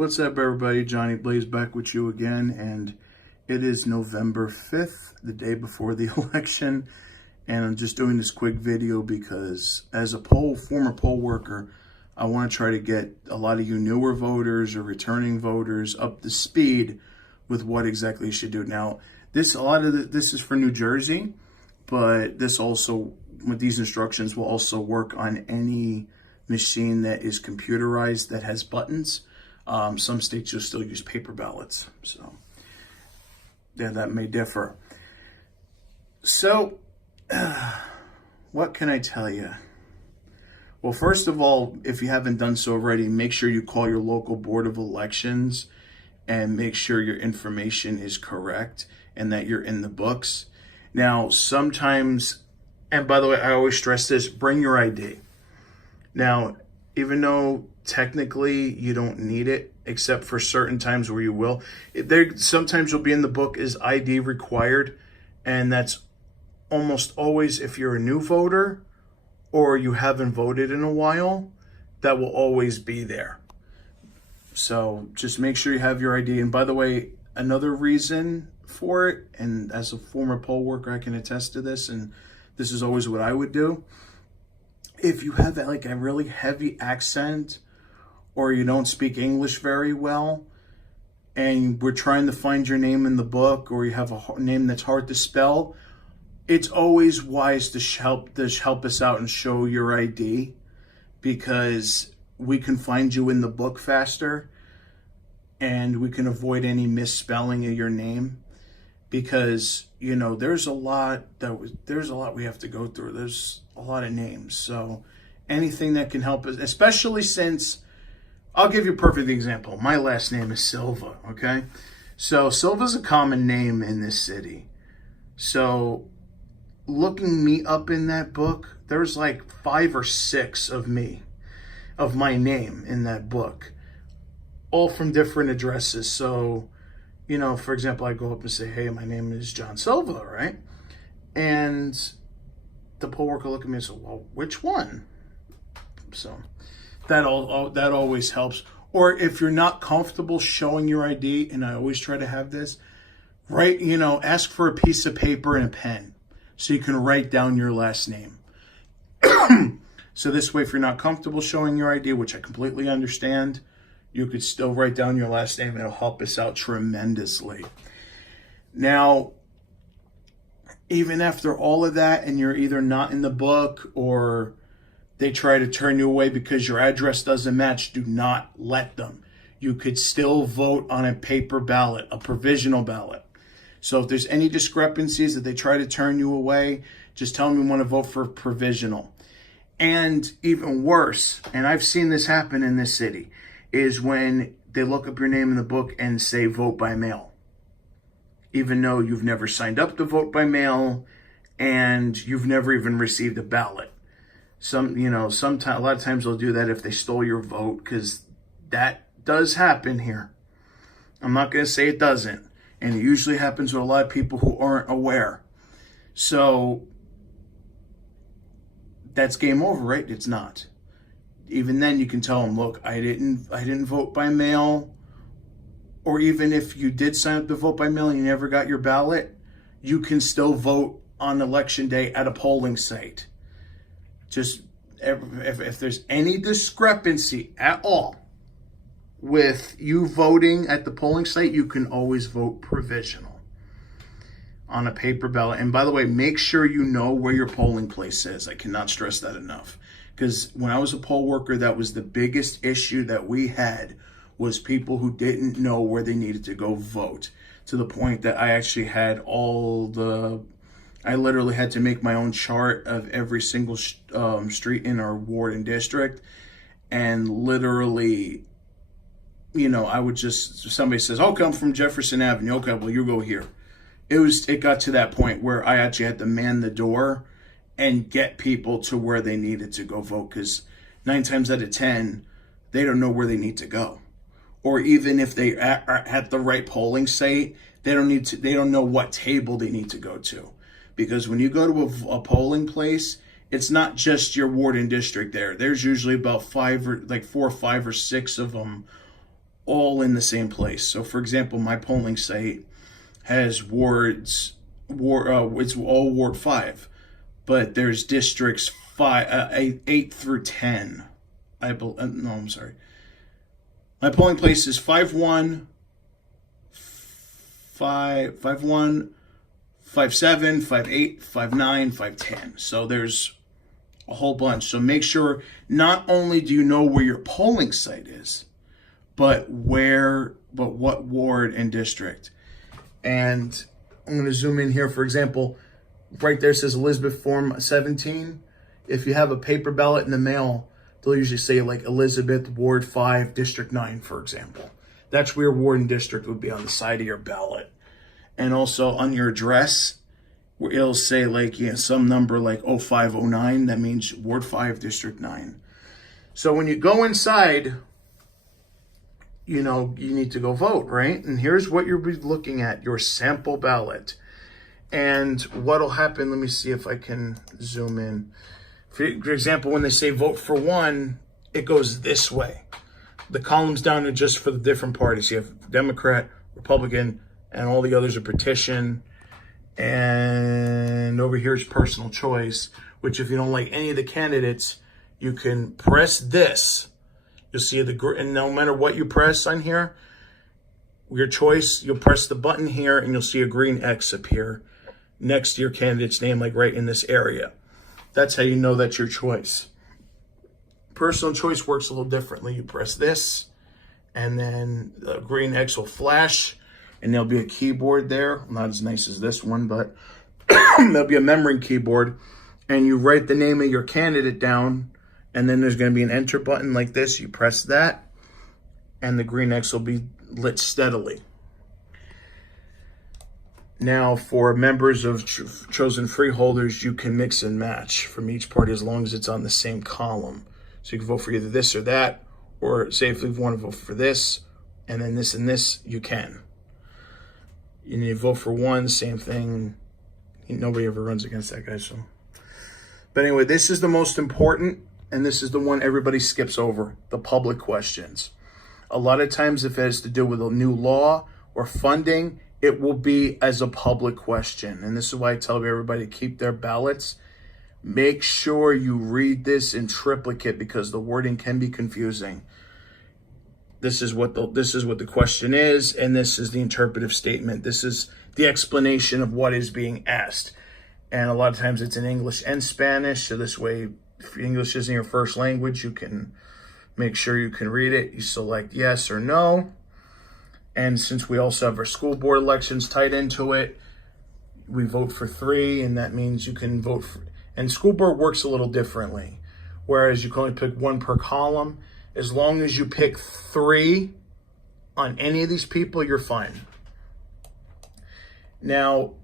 What's up, everybody? Johnny Blaze back with you again, and it is November 5th, the day before the election, and I'm just doing this quick video because as a former poll worker, I want to try to get a lot of you newer voters or returning voters up to speed with what exactly you should do. Now, this is for New Jersey, but this also, with these instructions, will also work on any machine that is computerized that has buttons. Some states will still use paper ballots, so yeah, that may differ. So, what can I tell you? Well, first of all, if you haven't done so already, make sure you call your local board of elections and make sure your information is correct and that you're in the books. Now, sometimes, and by the way, I always stress this, bring your ID. Now, even though technically you don't need it, except for certain times where you will, sometimes you'll be in the book as ID required, and that's almost always if you're a new voter or you haven't voted in a while, that will always be there. So just make sure you have your ID. And by the way, another reason for it, and as a former poll worker, I can attest to this, and this is always what I would do. If you have like a really heavy accent or you don't speak English very well and we're trying to find your name in the book, or you have a name that's hard to spell, it's always wise to help us out and show your ID, because we can find you in the book faster and we can avoid any misspelling of your name, because you know there's a lot we have to go through. There's a lot of names, so anything that can help us, especially since, I'll give you a perfect example. My last name is Silva, okay? So Silva's a common name in this city. So looking me up in that book, there's like 5 or 6 of my name in that book, all from different addresses. So, you know, for example, I go up and say, hey, my name is John Silva, right? And the poll worker look at me and say, well, which one? So that always helps. Or if you're not comfortable showing your ID, and I always try to have this, ask for a piece of paper and a pen so you can write down your last name. So this way, if you're not comfortable showing your ID, which I completely understand, you could still write down your last name, and it'll help us out tremendously. Now, even after all of that, and you're either not in the book or they try to turn you away because your address doesn't match, do not let them. You could still vote on a paper ballot, a provisional ballot. So if there's any discrepancies that they try to turn you away, just tell them you want to vote for provisional. And even worse, and I've seen this happen in this city, is when they look up your name in the book and say vote by mail, even though you've never signed up to vote by mail and you've never even received a ballot. A lot of times they'll do that if they stole your vote, because that does happen here. I'm not going to say it doesn't, and it usually happens with a lot of people who aren't aware. So that's game over, right? It's not. Even then, you can tell them, look, I didn't vote by mail. Or even if you did sign up to vote by mail and you never got your ballot, you can still vote on election day at a polling site. Just if there's any discrepancy at all with you voting at the polling site, you can always vote provisional on a paper ballot. And by the way, make sure you know where your polling place is. I cannot stress that enough. Because when I was a poll worker, that was the biggest issue that we had, was people who didn't know where they needed to go vote, to the point that I actually had I literally had to make my own chart of every single street in our ward and district. And literally, somebody says, okay, I'm from Jefferson Avenue. Okay, well, you go here. It got to that point where I actually had to man the door and get people to where they needed to go vote, because 9 times out of 10, they don't know where they need to go. Or even if they are at the right polling site, they don't know what table they need to go to. Because when you go to a polling place, it's not just your ward and district there. There's usually about 4 or 5 or 6 of them all in the same place. So for example, my polling site has it's all Ward 5, but there's districts 8 through 10. No, I'm sorry. My polling place is 5-1, 5-1, 5-7, 5-8, 5-9, 5-10. So there's a whole bunch. So make sure not only do you know where your polling site is, but what ward and district. And I'm going to zoom in here. For example, right there says Elizabeth Form 17. If you have a paper ballot in the mail, they'll usually say like Elizabeth Ward 5, District 9, for example. That's where your ward and district would be on the side of your ballot. And also on your address, where it'll say like some number like 0509. That means Ward 5, District 9. So when you go inside, you need to go vote, right? And here's what you'll be looking at, your sample ballot. And what'll happen, let me see if I can zoom in. For example, when they say vote for one, it goes this way. The columns down are just for the different parties. You have Democrat, Republican, and all the others are petition. And over here is personal choice, which if you don't like any of the candidates, you can press this. You'll see and no matter what you press on here, your choice, you'll press the button here and you'll see a green X appear next to your candidate's name, like right in this area. That's how you know that's your choice. Personal choice works a little differently. You press this and then the green X will flash and there'll be a keyboard there. Not as nice as this one, but there'll be a memory keyboard and you write the name of your candidate down. And then there's going to be an enter button like this. You press that, and the green X will be lit steadily. Now, for members of chosen freeholders, you can mix and match from each party as long as it's on the same column. So you can vote for either this or that, or say if you want to vote for this, and then this and this, you can. You need to vote for one, same thing. Nobody ever runs against that guy, so. But anyway, this is the most important. And this is the one everybody skips over, the public questions. A lot of times if it has to do with a new law or funding, it will be as a public question. And this is why I tell everybody to keep their ballots. Make sure you read this in triplicate because the wording can be confusing. This is what the question is, and this is the interpretive statement. This is the explanation of what is being asked. And a lot of times it's in English and Spanish, so this way, if English isn't your first language, you can make sure you can read it. You select yes or no. And since we also have our school board elections tied into it, we vote for 3, and that means you can vote for, and school board works a little differently. Whereas you can only pick 1 per column. As long as you pick 3 on any of these people, you're fine. Now,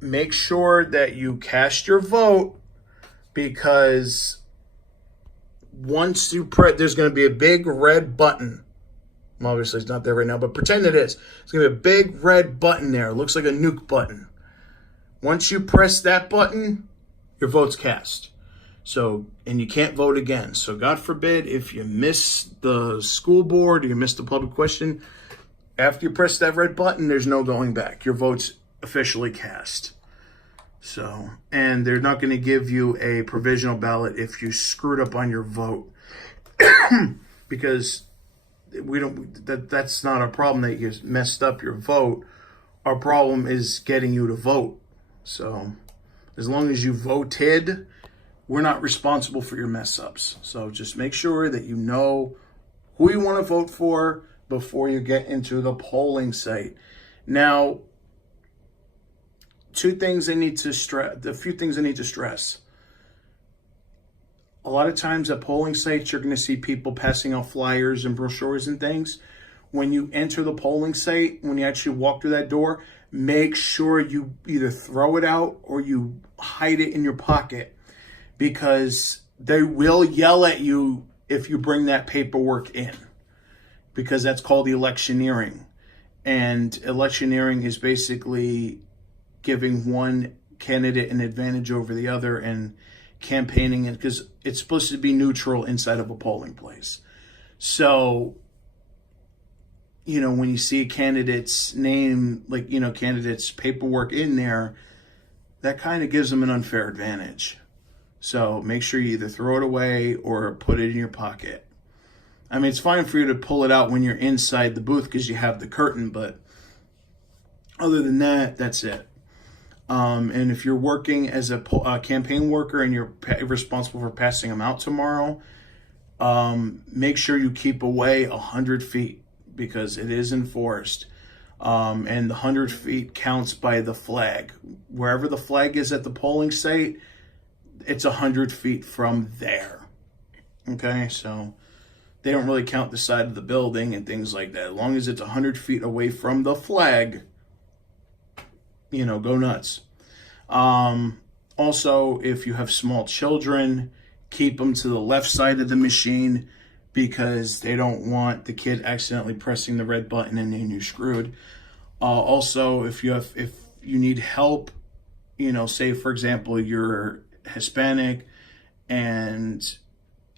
make sure that you cast your vote, because once you press, there's going to be a big red button. Well, obviously, it's not there right now, but pretend it is. It's going to be a big red button there. It looks like a nuke button. Once you press that button, your vote's cast. So, and you can't vote again. So, God forbid, if you miss the school board or you miss the public question, after you press that red button, there's no going back. Your vote's officially cast. So, and they're not going to give you a provisional ballot if you screwed up on your vote, because that's not a problem that you messed up your vote. Our problem is getting you to vote. So, as long as you voted, we're not responsible for your mess ups. So just make sure that you know who you want to vote for before you get into the polling site. Now, a few things I need to stress. A lot of times at polling sites, you're going to see people passing out flyers and brochures and things. When you enter the polling site, when you actually walk through that door, make sure you either throw it out or you hide it in your pocket, because they will yell at you if you bring that paperwork in, because that's called electioneering. And electioneering is basically giving one candidate an advantage over the other and campaigning it, because it's supposed to be neutral inside of a polling place. So when you see a candidate's name, like, candidate's paperwork in there, that kind of gives them an unfair advantage. So make sure you either throw it away or put it in your pocket. I mean, it's fine for you to pull it out when you're inside the booth because you have the curtain, but other than that, that's it. And if you're working as a campaign worker and you're responsible for passing them out tomorrow, make sure you keep away 100 feet because it is enforced. And the 100 feet counts by the flag. Wherever the flag is at the polling site, it's 100 feet from there. Okay, so they don't really count the side of the building and things like that. As long as it's 100 feet away from the flag, go nuts. Also, if you have small children, keep them to the left side of the machine because they don't want the kid accidentally pressing the red button and then you're screwed. Also, if you need help, say for example, you're Hispanic and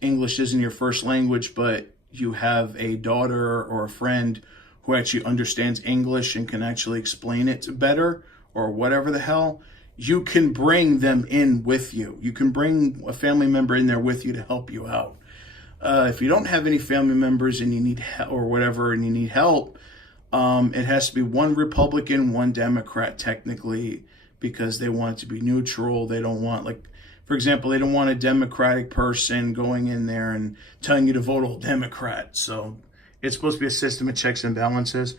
English isn't your first language, but you have a daughter or a friend who actually understands English and can actually explain it better or whatever the hell, you can bring them in with you. You can bring a family member in there with you to help you out. If you don't have any family members and you need help or whatever and you need help, it has to be one Republican, one Democrat technically because they want it to be neutral. They don't want, like, for example, they don't want a Democratic person going in there and telling you to vote all Democrat. So it's supposed to be a system of checks and balances,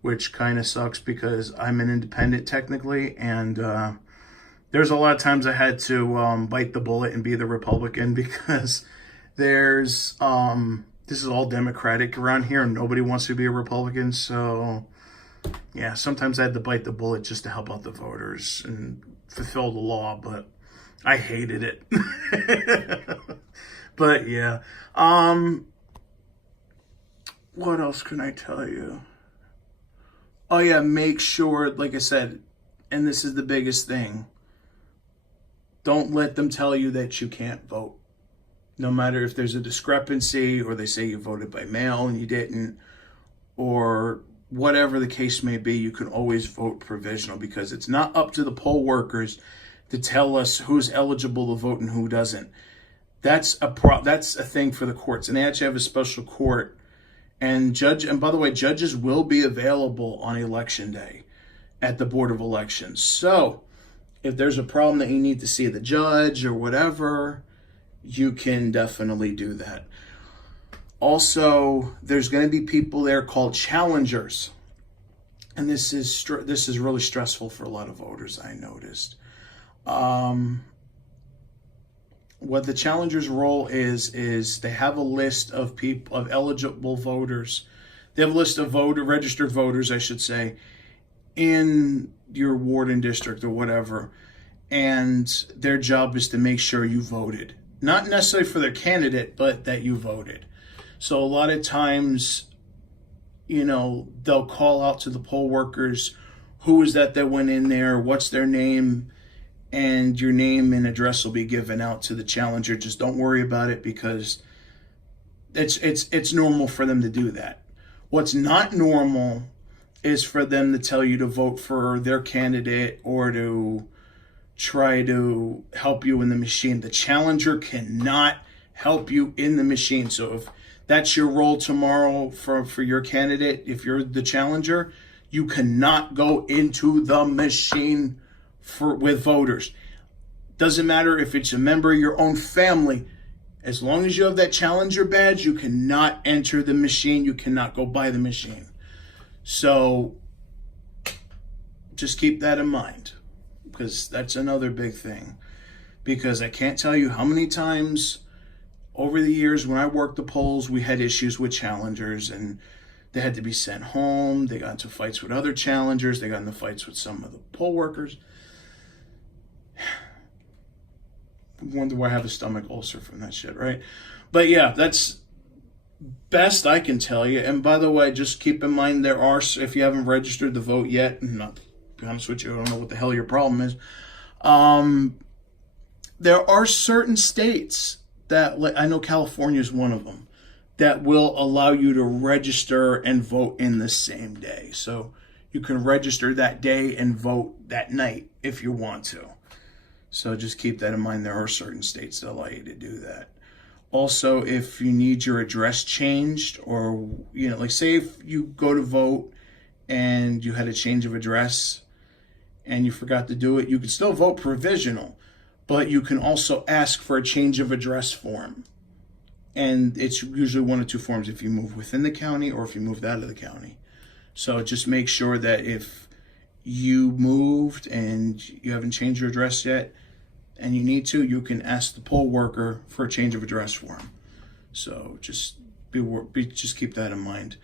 which kind of sucks because I'm an independent technically. And there's a lot of times I had to bite the bullet and be the Republican because this is all Democratic around here and nobody wants to be a Republican. So yeah, sometimes I had to bite the bullet just to help out the voters and fulfill the law, but I hated it. But yeah. What else can I tell you? Oh yeah, make sure, like I said, and this is the biggest thing, don't let them tell you that you can't vote. No matter if there's a discrepancy or they say you voted by mail and you didn't, or whatever the case may be, you can always vote provisional because it's not up to the poll workers to tell us who's eligible to vote and who doesn't. That's a thing for the courts. And they actually have a special court. And by the way, judges will be available on election day at the Board of Elections. So if there's a problem that you need to see the judge or whatever, you can definitely do that. Also, there's going to be people there called challengers. And this is really stressful for a lot of voters, I noticed. What the challengers' role is they have a list of eligible voters. They have a list of registered voters, I should say, in your ward and district or whatever. And their job is to make sure you voted. Not necessarily for their candidate, but that you voted. So a lot of times, they'll call out to the poll workers, who is that went in there, what's their name, and your name and address will be given out to the challenger. Just don't worry about it because it's normal for them to do that. What's not normal is for them to tell you to vote for their candidate or to try to help you in the machine. The challenger cannot help you in the machine. So if that's your role tomorrow for your candidate, if you're the challenger, you cannot go into the machine with voters. Doesn't matter if it's a member of your own family. As long as you have that challenger badge, you cannot enter the machine. You cannot go by the machine. So just keep that in mind because that's another big thing. Because I can't tell you how many times over the years when I worked the polls, we had issues with challengers and they had to be sent home. They got into fights with other challengers. They got into fights with some of the poll workers. Wonder why I have a stomach ulcer from that shit, right? But yeah, that's best I can tell you. And by the way, just keep in mind if you haven't registered to vote yet, and not to be honest with you, I don't know what the hell your problem is. There are certain states that, I know California is one of them, that will allow you to register and vote in the same day. So you can register that day and vote that night if you want to. So just keep that in mind. There are certain states that allow you to do that. Also, if you need your address changed, or, like say if you go to vote and you had a change of address and you forgot to do it, you can still vote provisional, but you can also ask for a change of address form. And it's usually one of two forms, if you move within the county or if you moved out of the county. So just make sure that if you moved and you haven't changed your address yet and you need to, you can ask the poll worker for a change of address form. So just keep that in mind.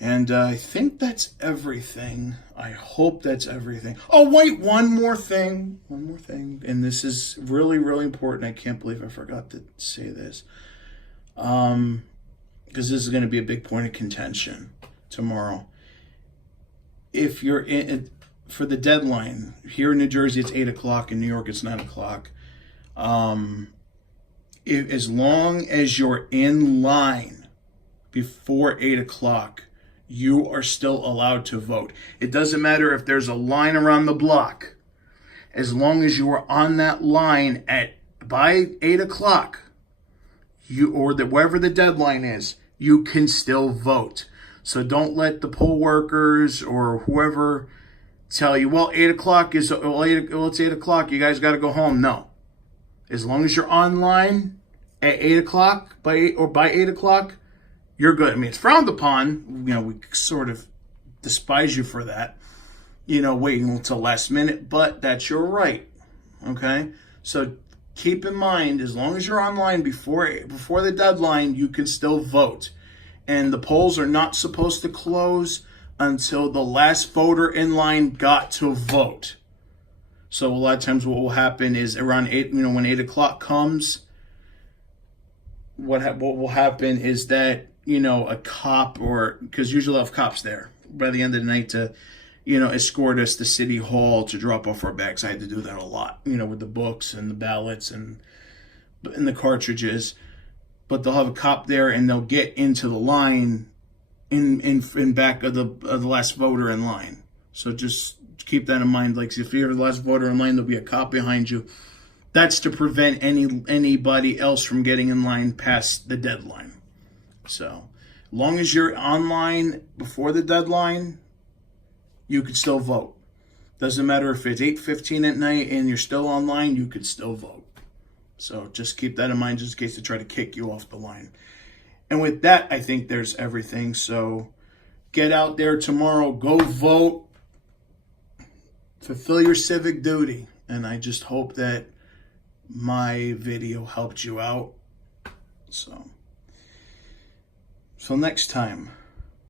And I think that's everything. I hope that's everything. Oh, wait, one more thing. And this is really, really important. I can't believe I forgot to say this. Because this is going to be a big point of contention tomorrow. If you're for the deadline, here in New Jersey, it's 8 o'clock. In New York, it's 9 o'clock. As long as you're in line before 8 o'clock, you are still allowed to vote. It doesn't matter if there's a line around the block. As long as you are on that line by 8 o'clock, wherever the deadline is, you can still vote. So don't let the poll workers or whoever tell you, well, 8 o'clock it's 8 o'clock, you guys got to go home. No. As long as you're online at 8 o'clock, by 8 o'clock, you're good. I mean, it's frowned upon. We sort of despise you for that, waiting until last minute, but that's your right. Okay? So keep in mind, as long as you're online before the deadline, you can still vote. And the polls are not supposed to close until the last voter in line got to vote. So a lot of times what will happen is around 8, when 8 o'clock comes, what will happen is that, a cop, because usually I'll have cops there by the end of the night to, escort us to City Hall to drop off our bags. I had to do that a lot, with the books and the ballots and the cartridges. But they'll have a cop there and they'll get into the line in back of the last voter in line. So just keep that in mind. Like if you're the last voter in line, there'll be a cop behind you. That's to prevent anybody else from getting in line past the deadline. So as long as you're online before the deadline, you can still vote. Doesn't matter if it's 8:15 at night and you're still online, you could still vote. So just keep that in mind just in case they try to kick you off the line. And with that, I think there's everything. So get out there tomorrow, go vote, fulfill your civic duty. And I just hope that my video helped you out. So next time.